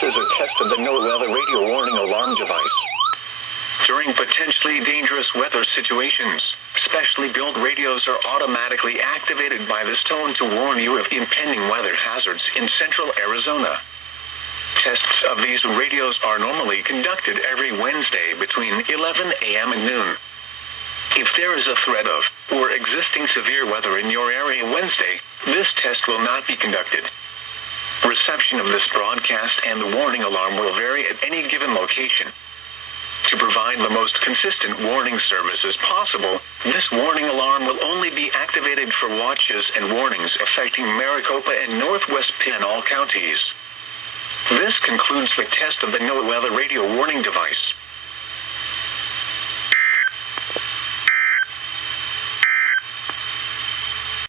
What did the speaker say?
This is a test of the NOAA radio warning alarm device. During potentially dangerous weather situations, specially built radios are automatically activated by this tone to warn you of impending weather hazards in central Arizona. Tests of these radios are normally conducted every Wednesday between 11 a.m. and noon. If there is a threat of, or existing severe weather in your area Wednesday, this test will not be conducted. Reception of this broadcast and the warning alarm will vary at any given location. To provide the most consistent warning services possible, this warning alarm will only be activated for watches and warnings affecting Maricopa and Northwest Pinal counties. This concludes the test of the NOAA radio warning device.